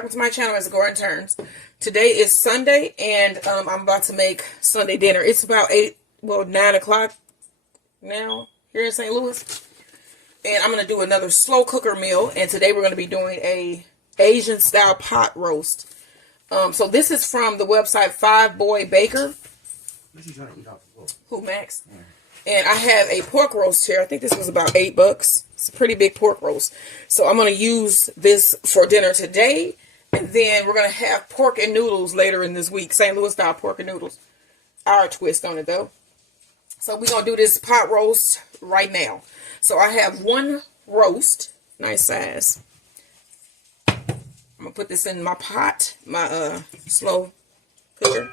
welcome to my channel as Garden Turns. Today is Sunday, and I'm about to make Sunday dinner. It's about 9 o'clock now here in St. Louis, and I'm going to do another slow cooker meal, and today we're going to be doing a Asian style pot roast. So this is from the website 5 Boy Baker. Who, Max? Yeah. And I have a pork roast here. I think this was about $8. It's a pretty big pork roast. So I'm going to use this for dinner today. And then we're going to have pork and noodles later in this week. St. Louis style pork and noodles. Our twist on it though. So we're going to do this pot roast right now. So I have one roast. Nice size. I'm going to put this in my pot. My slow cooker.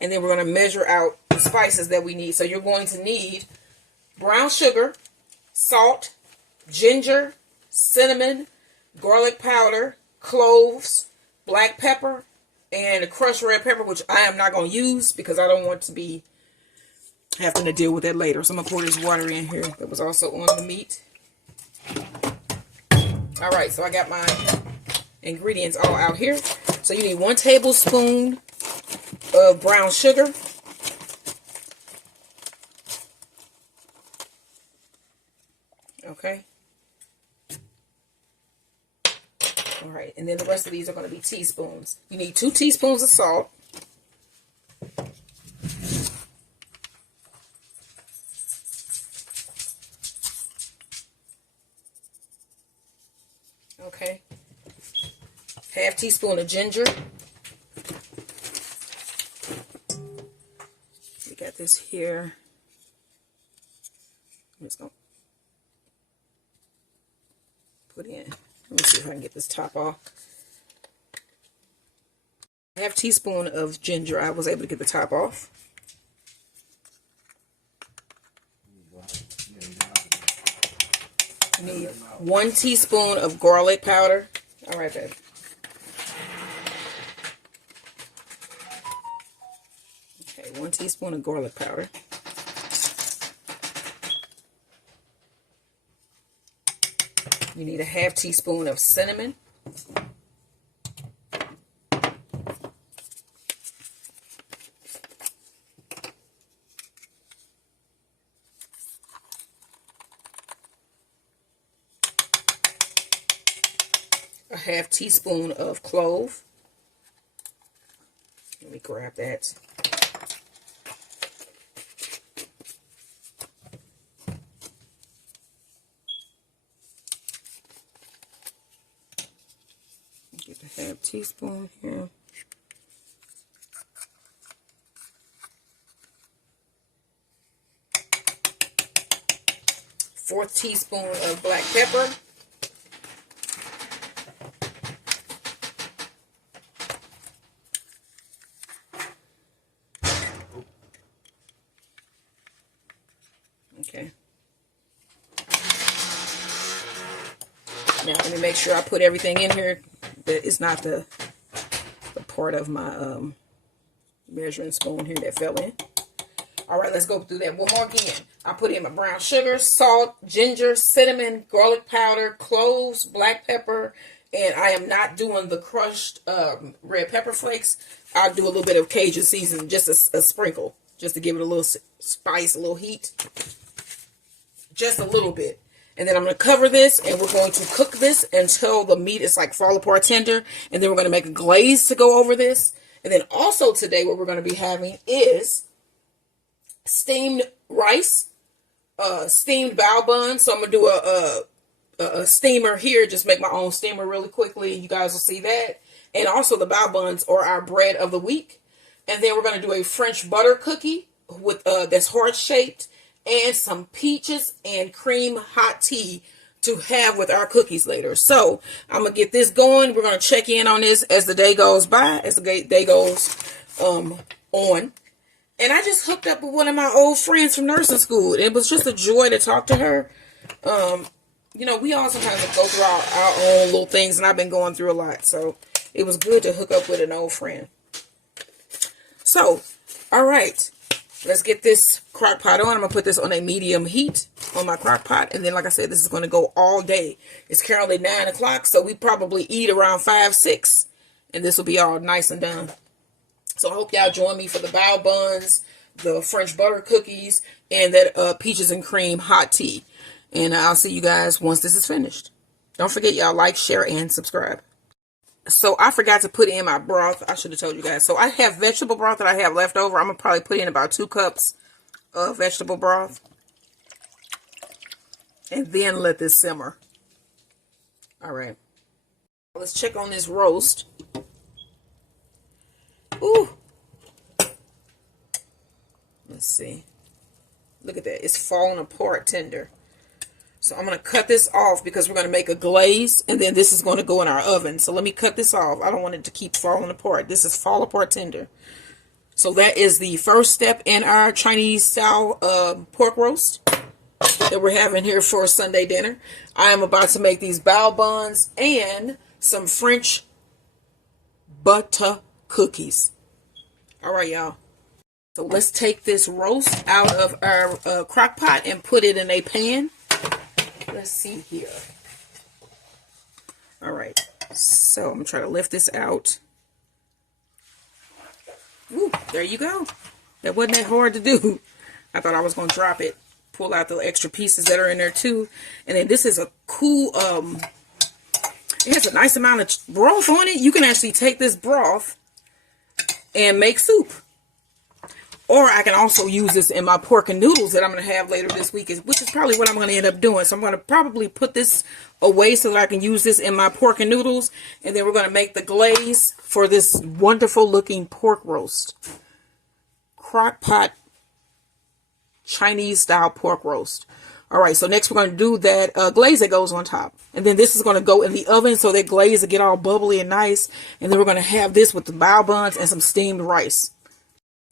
And then we're going to measure out the spices that we need. So you're going to need brown sugar, salt, ginger, cinnamon, garlic powder, cloves, black pepper, and a crushed red pepper, which I am not going to use because I don't want to be having to deal with that later. So I'm going to pour this water in here that was also on the meat. All right, so I got my ingredients all out here. So you need 1 tablespoon of brown sugar. Okay. All right, and then the rest of these are going to be teaspoons. You need 2 teaspoons of salt. Okay. 1/2 teaspoon of ginger. We got this here. I'm just going to put in. Let me see if I can get this top off. 1/2 teaspoon of ginger. I was able to get the top off. You need 1 teaspoon of garlic powder. All right, babe. Okay, 1 teaspoon of garlic powder. You need 1/2 teaspoon of cinnamon. A 1/2 teaspoon of clove. Let me grab that. Get a 1/2 teaspoon here. Fourth teaspoon of black pepper. Okay. Now let me make sure I put everything in here that it's not the part of my measuring spoon here that fell in. All right, let's go through that one more again. I put in my brown sugar, salt, ginger, cinnamon, garlic powder, cloves, black pepper, and I am not doing the crushed red pepper flakes. I'll do a little bit of Cajun seasoning, just a sprinkle, just to give it a little spice, a little heat. Just a little bit. And then I'm going to cover this, and we're going to cook this until the meat is like fall apart tender. And then we're going to make a glaze to go over this. And then also today what we're going to be having is steamed rice, steamed bao buns. So I'm going to do a steamer here, just make my own steamer really quickly. You guys will see that. And also the bao buns are our bread of the week. And then we're going to do a French butter cookie with that's heart-shaped. And some peaches and cream hot tea to have with our cookies later. So I'm going to get this going. We're going to check in on this as the day goes by, as the day goes on. And I just hooked up with one of my old friends from nursing school. It was just a joy to talk to her. You know, we all sometimes go through our own little things, and I've been going through a lot. So it was good to hook up with an old friend. So, all right. Let's get this crock pot on. I'm going to put this on a medium heat. on my crock pot. And then, like I said, this is going to go all day. It's currently 9 o'clock, so we probably eat around 5, 6. And this will be all nice and done. So I hope y'all join me for the bao buns, the French butter cookies, and that peaches and cream hot tea. And I'll see you guys once this is finished. Don't forget, y'all, like, share, and subscribe. So I forgot to put in my broth. I should have told you guys. So I have vegetable broth that I have left over. I'm going to probably put in about 2 cups of vegetable broth. And then let this simmer. All right. Let's check on this roast. Ooh. Let's see. Look at that. It's falling apart tender. So I'm going to cut this off because we're going to make a glaze. And then this is going to go in our oven. So let me cut this off. I don't want it to keep falling apart. This is fall apart tender. So that is the first step in our Chinese style pork roast that we're having here for Sunday dinner. I am about to make these bao buns and some French butter cookies. All right, y'all. So let's take this roast out of our crock pot and put it in a pan. Let's see here. All right. So I'm trying to lift this out. Woo, there you go. That wasn't that hard to do. I thought I was going to drop it. Pull out the extra pieces that are in there too. And then this is a cool, it has a nice amount of broth on it. You can actually take this broth and make soup. Or I can also use this in my pork and noodles that I'm going to have later this week, which is probably what I'm going to end up doing. So I'm going to probably put this away so that I can use this in my pork and noodles. And then we're going to make the glaze for this wonderful looking pork roast. Crock pot Chinese style pork roast. All right, so next we're going to do that glaze that goes on top. And then this is going to go in the oven so that glaze will get all bubbly and nice. And then we're going to have this with the bao buns and some steamed rice.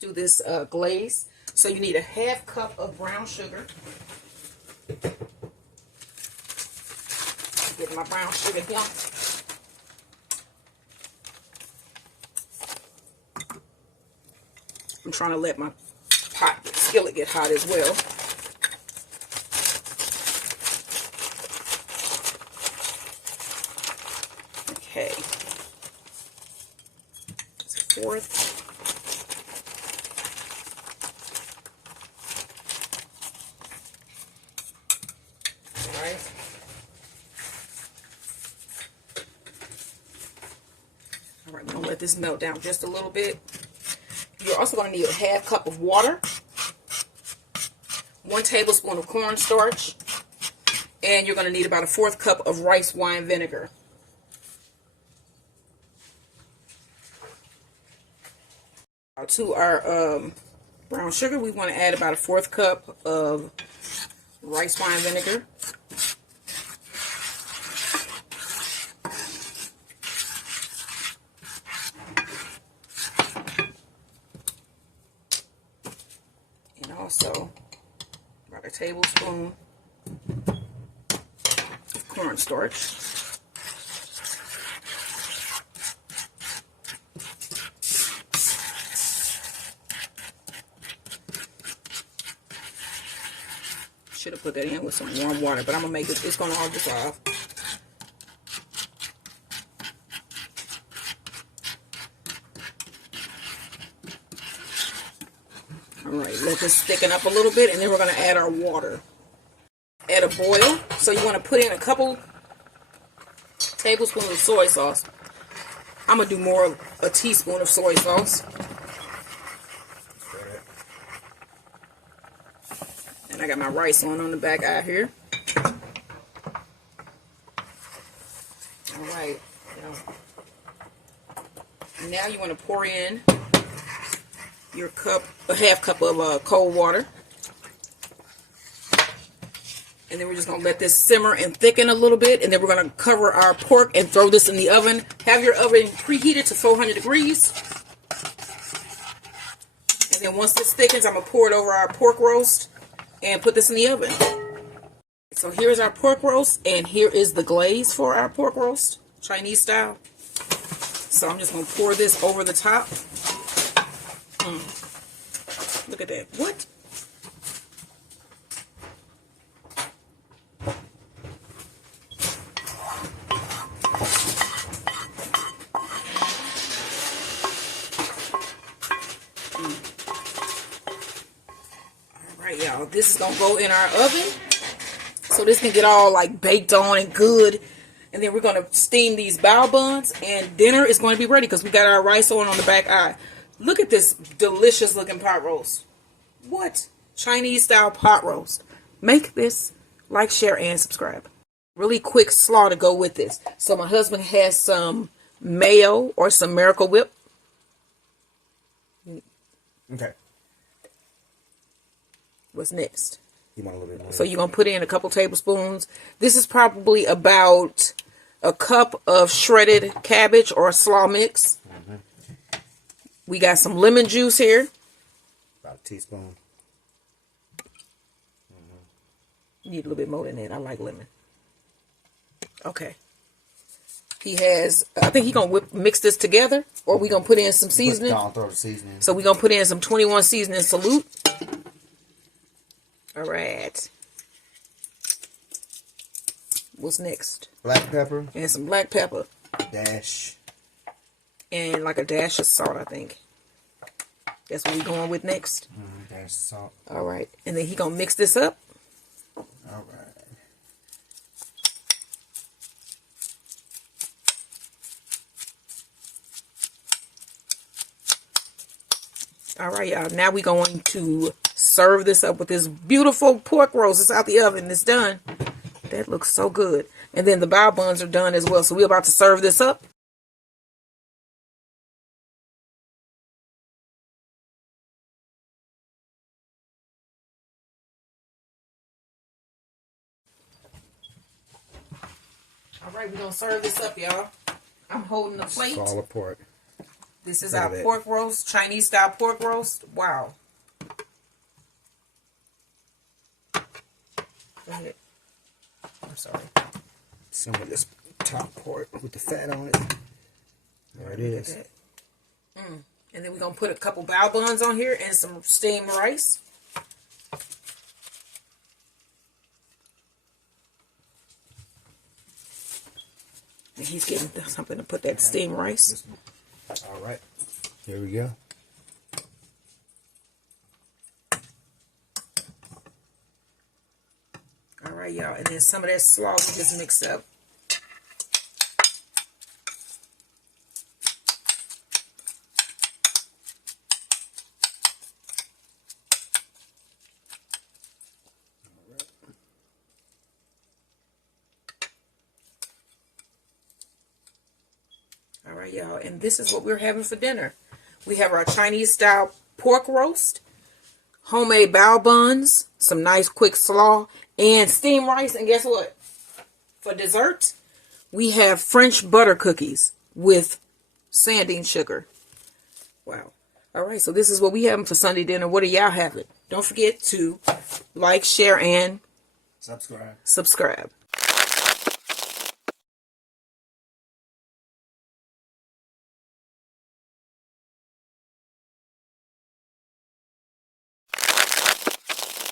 Do this glaze. So you need a half cup of brown sugar. Get my brown sugar here. I'm trying to let my skillet get hot as well. Okay. That's a 1/4. Alright, we're going to let this melt down just a little bit. You're also going to need a half cup of water, 1 tablespoon of cornstarch, and you're going to need about a 1/4 cup of rice wine vinegar. To our brown sugar, we want to add about a 1/4 cup of rice wine vinegar. Also, about a tablespoon of cornstarch. Should have put that in with some warm water, but I'm gonna make it. It's gonna all dissolve. Alright, let this thicken up a little bit, and then we're going to add our water. Add a boil. So you want to put in a couple tablespoons of soy sauce. I'm going to do more of a teaspoon of soy sauce. And I got my rice on the back eye here. Alright. Now you want to pour in your cup, a half cup of cold water. And then we're just going to let this simmer and thicken a little bit. And then we're going to cover our pork and throw this in the oven. Have your oven preheated to 400 degrees. And then once this thickens, I'm going to pour it over our pork roast and put this in the oven. So here's our pork roast, and here is the glaze for our pork roast, Chinese style. So I'm just going to pour this over the top. Look at that. What? y'all. This is going to go in our oven. So this can get all like baked on and good. And then we're going to steam these bao buns. And dinner is going to be ready because we got our rice on the back eye. Look at this delicious looking pot roast. What? Chinese style pot roast. Make this. Like, share, and subscribe. Really quick slaw to go with this. So my husband has some mayo or some Miracle Whip. Okay. What's next? You want a little bit more? So you're going to put in a couple tablespoons. This is probably about a cup of shredded cabbage or slaw mix. We got some lemon juice here. About a teaspoon. Need a little bit more than that. I like lemon. Okay. He has, I think he's going to mix this together. Or we going to put in some seasoning. Throw the seasoning. So we're going to put in some 21 seasoning salute. All right. What's next? Black pepper. And some black pepper. Dash. And like a dash of salt, I think. That's what we're going with next. Dash of salt. All right. And then he's going to mix this up. All right. All right, y'all. Now we're going to serve this up with this beautiful pork roast. It's out the oven. It's done. That looks so good. And then the bao buns are done as well. So we're about to serve this up. All right, we're going to serve this up, y'all. I'm holding the plate. It's all a pork. This is our pork roast, Chinese style pork roast. Wow. Go ahead. I'm sorry. Some of this top part with the fat on it. There it is. And then we're going to put a couple bao buns on here and some steamed rice. And he's getting something to put that steamed rice. All right. Here we go. All right, y'all. And then some of that slaw we just mixed up. All right, y'all. And this is what we're having for dinner. We have our Chinese style pork roast, homemade bao buns, some nice quick slaw, and steamed rice. And guess what? For dessert, we have French butter cookies with sanding sugar. Wow. All right, so this is what we having for Sunday dinner. What are y'all having? Don't forget to like, share, and subscribe.